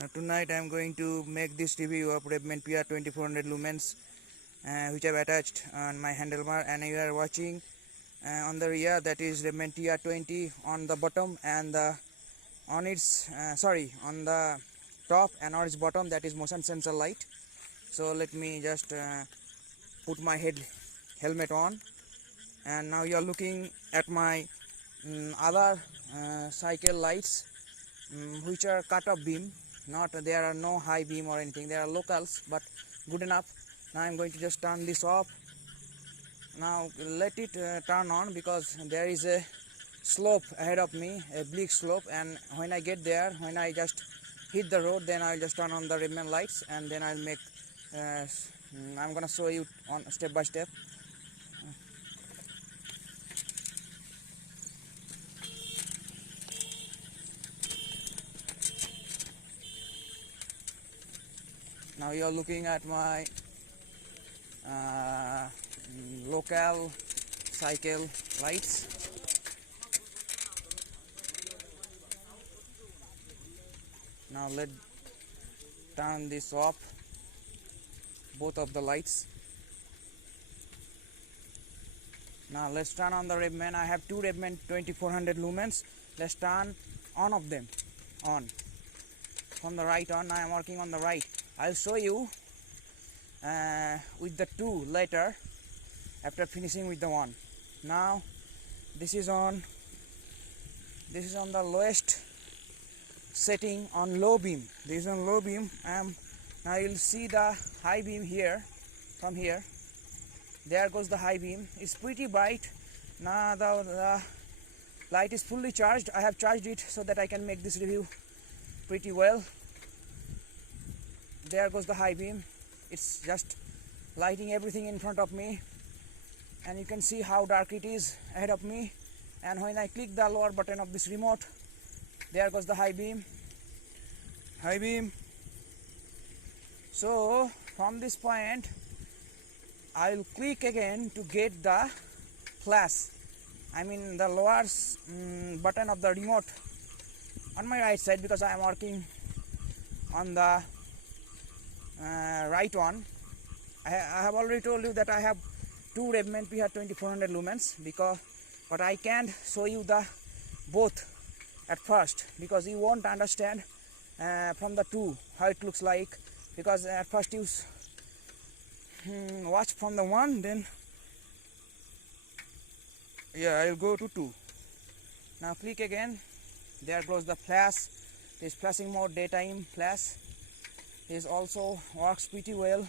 Now tonight I am going to make this review of Ravemen PR 2400 lumens which I have attached on my handlebar, and you are watching on the rear, that is Ravemen TR20 on the bottom, and on the top and on its bottom, that is motion sensor light. So let me just put my helmet on, and now you are looking at my other cycle lights which are cut-off beam. There are no high beam or anything, they are locals but good enough. Now I am going to just turn this off. Now let it turn on, because there is a slope ahead of me, a bleak slope, and when I get there, when I just hit the road, then I'll just turn on the Ravemen lights, and then I'll make I'm gonna show you on step by step. Now you are looking at my local cycle lights. Now let's turn this off, both of the lights. Now let's turn on the Ravemen. I have two Ravemen 2400 lumens. Let's turn one of them on. From the right on, I am working on the right. I'll show you with the two later, after finishing with the one. Now this is on the lowest setting, on low beam. This is on low beam. Now you'll see the high beam here. From here, there goes the high beam. It's pretty bright. Now the light is fully charged. I have charged it so that I can make this review pretty well. There goes the high beam. It's just lighting everything in front of me, and you can see how dark it is ahead of me. And when I click the lower button of this remote, there goes the high beam. So from this point, I will click again to get the flash, the lower button of the remote on my right side, because I am working on the right one. I have already told you that I have two Ravemen PR 2400 lumens, but I can't show you the both at first, because you won't understand from the two how it looks like, because at first you watch from the one, then I'll go to two. Now click again. There goes the flash. This flashing mode, daytime flash. This also works pretty well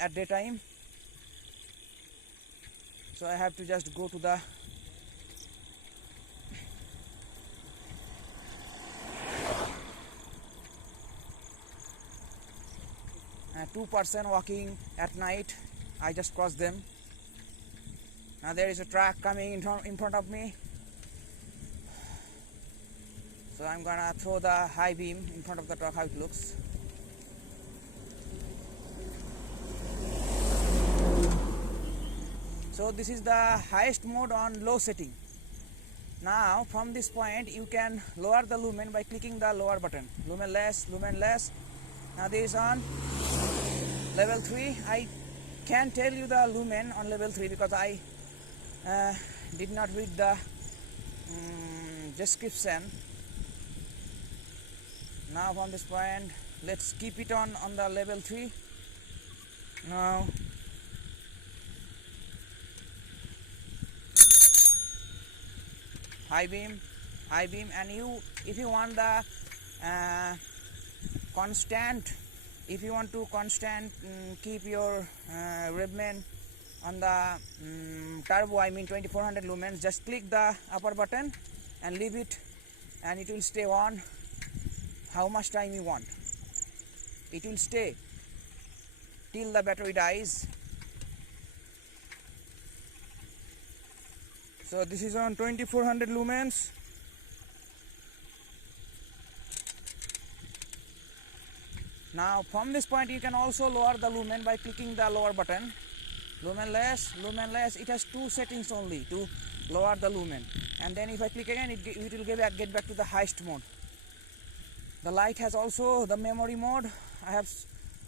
at daytime. So I have to just go to the 2% walking at night. I just crossed them. Now there is a truck coming in front of me. So I'm gonna throw the high beam in front of the truck, how it looks. So this is the highest mode on low setting. Now from this point you can lower the lumen by clicking the lower button. Lumen less. Now this is on level 3. I can't tell you the lumen on level 3 because I did not read the description. Now from this point, let's keep it on the level 3. Now high beam, and if you want the constant, if you want to keep your Ravemen on the turbo, 2400 lumens, just click the upper button and leave it, and it will stay on how much time you want. It will stay till the battery dies. So this is on 2400 lumens. Now from this point you can also lower the lumen by clicking the lower button. Lumen less. It has two settings only to lower the lumen, and then if I click again, it will get back to the highest mode. The light has also the memory mode,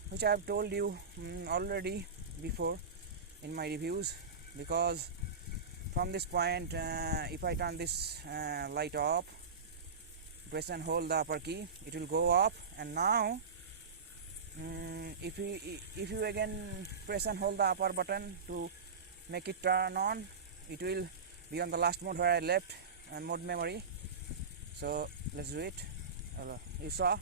which I have told you already before in my reviews, because from this point if I turn this light off, press and hold the upper key, it will go up. And now if you again press and hold the upper button to make it turn on, it will be on the last mode where I left, mode memory. So let's do it. You saw.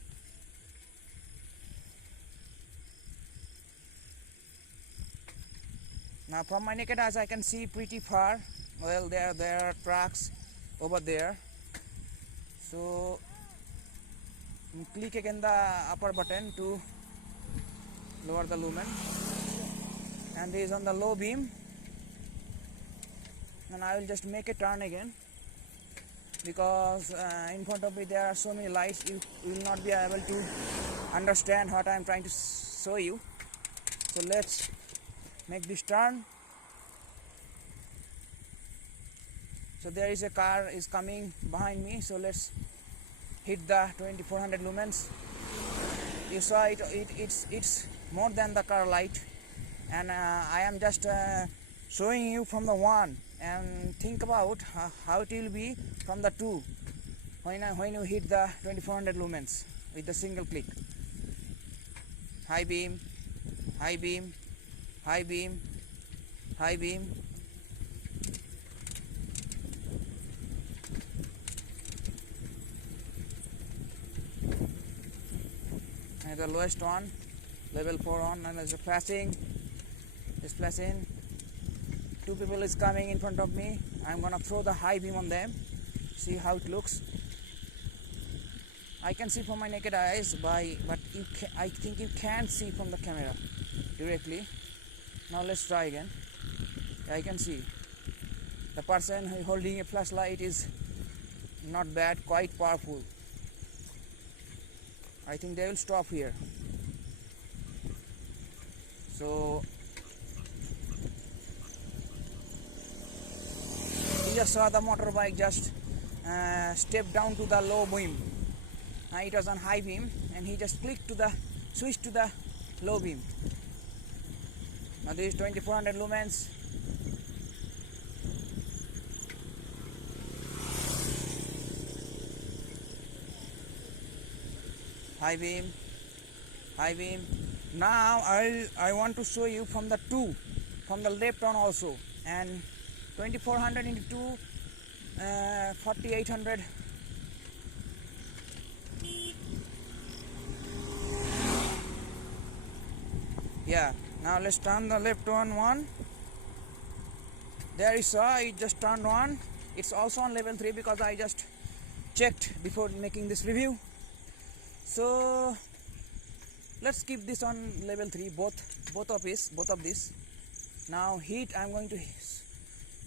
Now from my naked eyes I can see pretty far. Well, there are tracks over there. So click again the upper button to lower the lumen, and this is on the low beam, and I will just make a turn again, because in front of me there are so many lights, you will not be able to understand what I am trying to show you. So let's make this turn. So there is a car is coming behind me, so let's hit the 2400 lumens. You saw it's more than the car light, and I am just showing you from the 1, and think about how it will be from the 2 when you hit the 2400 lumens with the single click. High beam, high beam, high beam, high beam. And the lowest one, level 4 on, and it's flashing. It's flashing. 2 people is coming in front of me. I'm gonna throw the high beam on them. See how it looks. I can see from my naked eyes, but I think you can't see from the camera directly. Now let's try again. I can see the person holding a flashlight is not bad, quite powerful. I think they will stop here. So you just saw the motorbike just step down to the low beam. It was on high beam, and he just clicked to the switch to the low beam. Now this is 2400 lumens. High beam, high beam. Now I want to show you from the 2, from the left on also, and 2400 into 2, 4800. Yeah. Now let's turn the left on 1. There you saw it just turned on. It's also on level 3 because I just checked before making this review. So let's keep this on level 3, both of this. Now I'm going to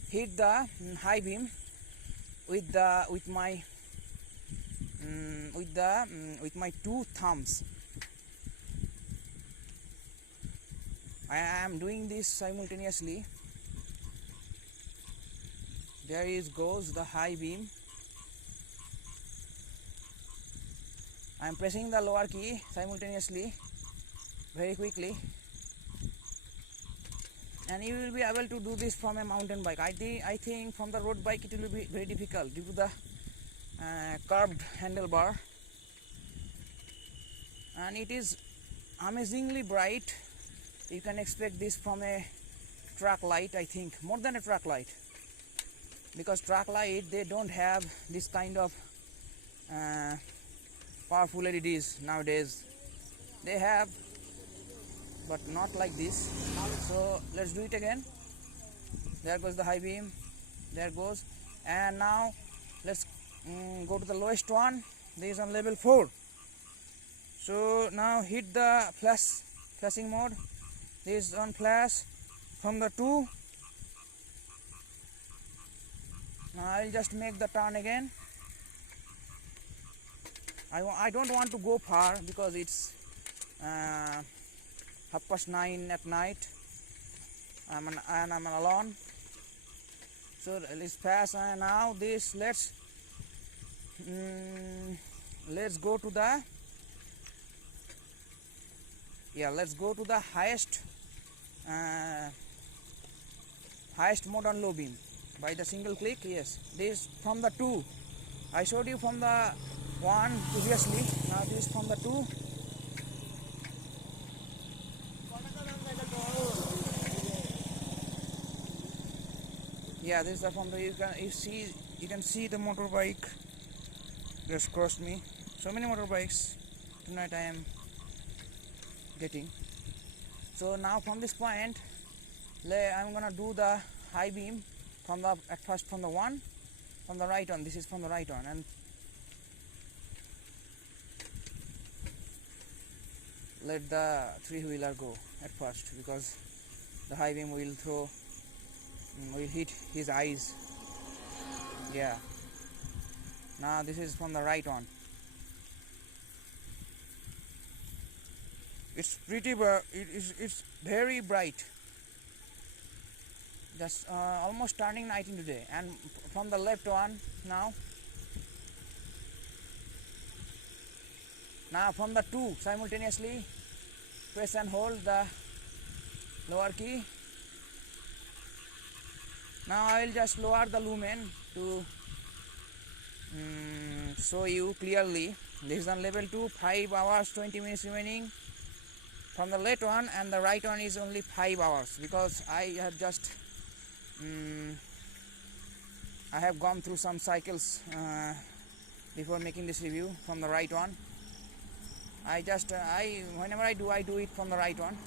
hit the high beam with my 2 thumbs. I am doing this simultaneously. There goes the high beam. I am pressing the lower key simultaneously, very quickly, and you will be able to do this from a mountain bike. I think from the road bike it will be very difficult due to the curved handlebar, and it is amazingly bright. You can expect this from a track light, I think, more than a track light, because track light, they don't have this kind of powerful LEDs nowadays. They have, but not like this. So let's do it again. There goes the high beam, there goes. And now let's go to the lowest one. This is on level 4. So now hit the flashing mode. This is on flash from the 2. Now I'll just make the turn again. I don't want to go far because it's 9:30 at night. I'm alone. So let's pass. And now let's go to the Yeah, let's go to the highest mode on low beam by the single click. Yes, this from the 2. I showed you from the 1 previously. Now this is from the 2. Yeah, this is from the you can see the motorbike just crossed me. So many motorbikes tonight I am getting. So now from this point I'm gonna do the high beam from the at first from the 1, from the right on. This is from the right on, and let the 3-wheeler go at first, because the high beam will hit his eyes. Yeah, now this is from the right on. It's pretty it's very bright, just almost turning night into day. And from the left one, now from the 2 simultaneously press and hold the lower key. Now I will just lower the lumen to show you clearly. This is on level 2, 5 hours 20 minutes remaining from the left one, and the right one is only 5 hours, because I have just I have gone through some cycles before making this review from the right one. Whenever I do it from the right one.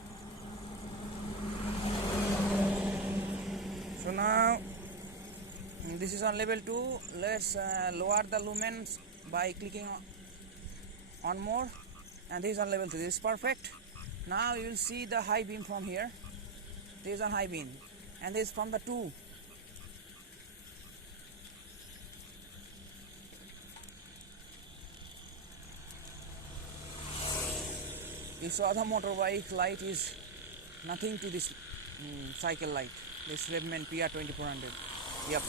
So now this is on level 2. Let's lower the lumens by clicking on more, and this is on level 3. This is perfect. Now you will see the high beam from here. This is on high beam, and this is from the 2. You saw the motorbike light is nothing to this cycle light, this Ravemen PR2400. Yep.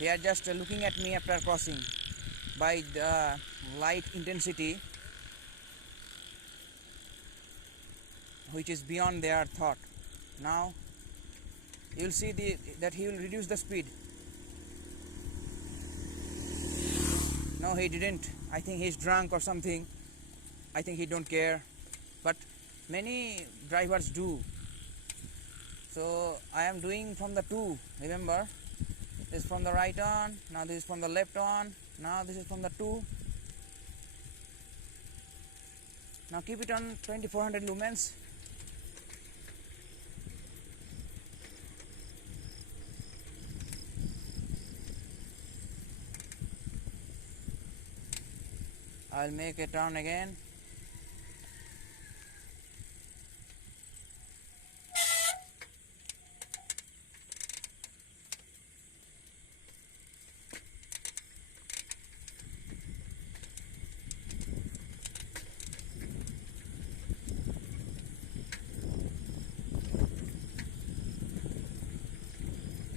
They are just looking at me after crossing by the light intensity, which is beyond their thought. Now you will see that he will reduce the speed. No, he didn't. I think he's drunk or something. I think he don't care. But many drivers do. So I am doing from the 2. Remember, this is from the right on. Now this is from the left on. Now this is from the 2. Now keep it on 2400 lumens. I'll make a turn again.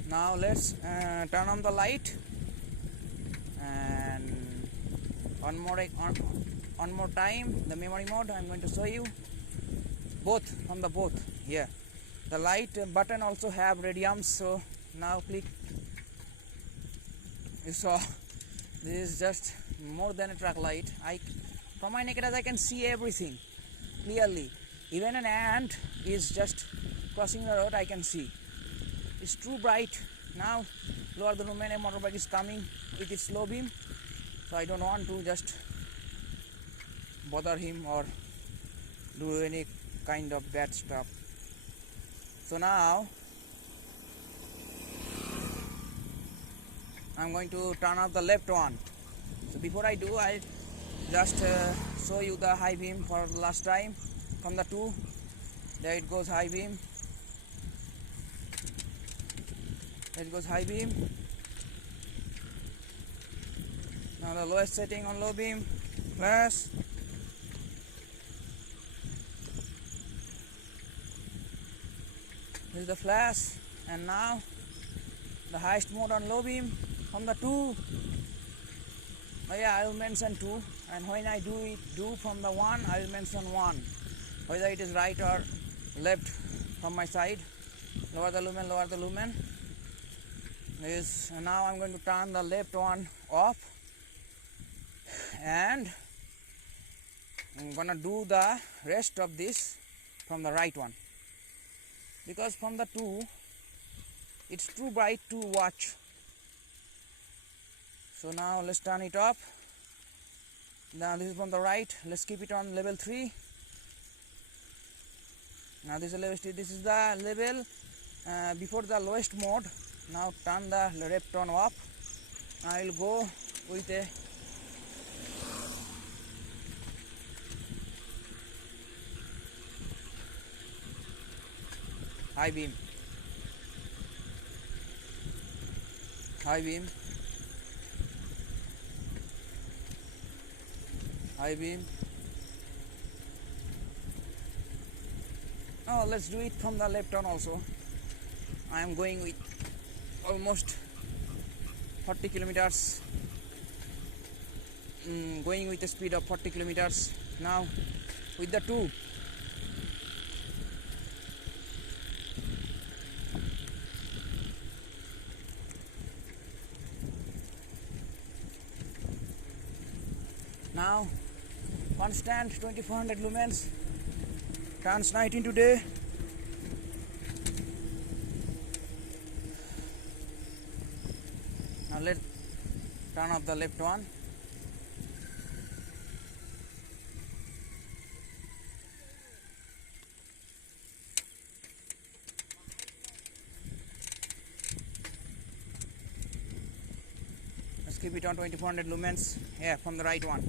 Now let's turn on the light, and one more time the memory mode. I'm going to show you both from the both here. The light button also have radiums, so now click. You saw this is just more than a truck light. From my naked eyes I can see everything clearly. Even an ant is just crossing the road, I can see. It's too bright. Now lower the lumen. A motorbike is coming with its low beam, so I don't want to just bother him or do any kind of bad stuff. So now I'm going to turn off the left one. So before I do, I'll just show you the high beam for the last time from the 2. There it goes, high beam. There it goes, high beam. Now the lowest setting on low beam, flash. This is the flash, and now the highest mode on low beam from the 2. Oh yeah, I will mention 2, and when I do from the 1, I will mention 1, whether it is right or left from my side. Lower the lumen, lower the lumen. Now I'm going to turn the left one off, and I'm gonna do the rest of this from the right one, because from the 2 it's too bright to watch. So now let's turn it off. Now this is from the right. Let's keep it on level 3. Now this is the level before the lowest mode. Now turn the left one off. I will go with a high beam. High beam. High beam. Oh, let's do it from the left one also. I am going with almost 40 kilometers, going with a speed of 40 kilometers now with the 2. Now constant 2400 lumens, turns night into day. Now let's turn off the left one. Let's keep it on 2400 lumens. Yeah, from the right one.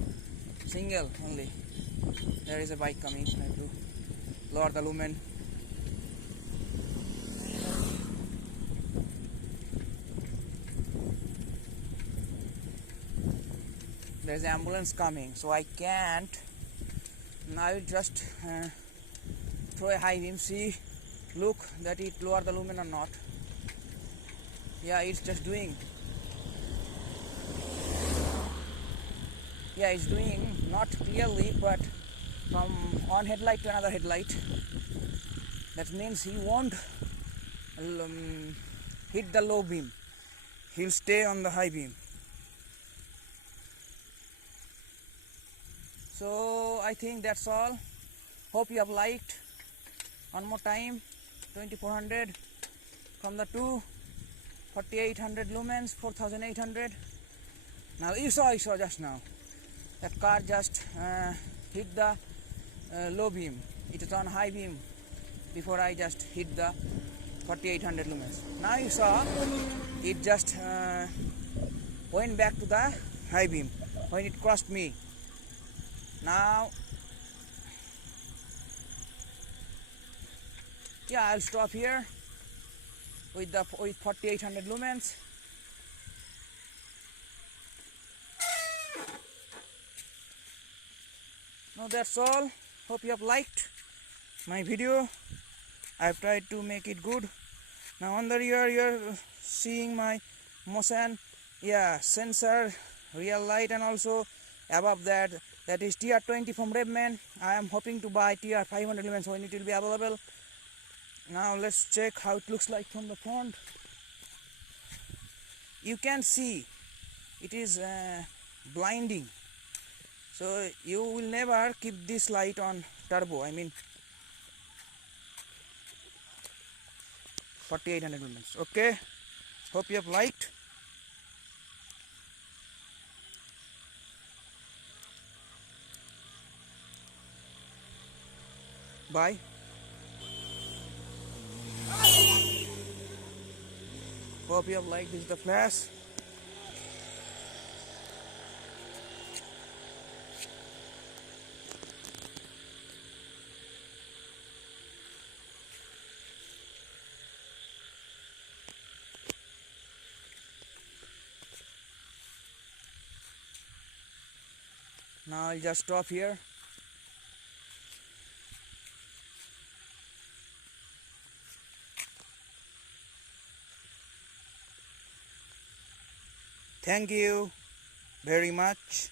Single only. There is a bike coming, so I have to lower the lumen. There is an ambulance coming, so I can't. Now I will just throw a high beam, see, look that it lower the lumen or not. Yeah, it's just doing. Yeah, it's doing, not clearly, but from one headlight to another headlight. That means he won't hit the low beam. He'll stay on the high beam. So I think that's all. Hope you have liked. One more time, 2400 from the 2, 4800 lumens, 4800. Now you saw just now. That car just hit the low beam. It is on high beam before I just hit the 4800 lumens. Now you saw it just went back to the high beam when it crossed me. Now, yeah, I'll stop here with 4800 lumens. Now that's all. Hope you have liked my video. I've tried to make it good. Now under here you're seeing my motion, yeah, sensor, real light, and also above that is TR20 from Ravemen. I am hoping to buy TR 500 lumens when it will be available. Now let's check how it looks like from the front. You can see it is blinding. So you will never keep this light on turbo. I mean 4800 lumens. Okay. Hope you have liked. Bye. Hope you have liked. This is the flash. Now I'll just stop here. Thank you. very much.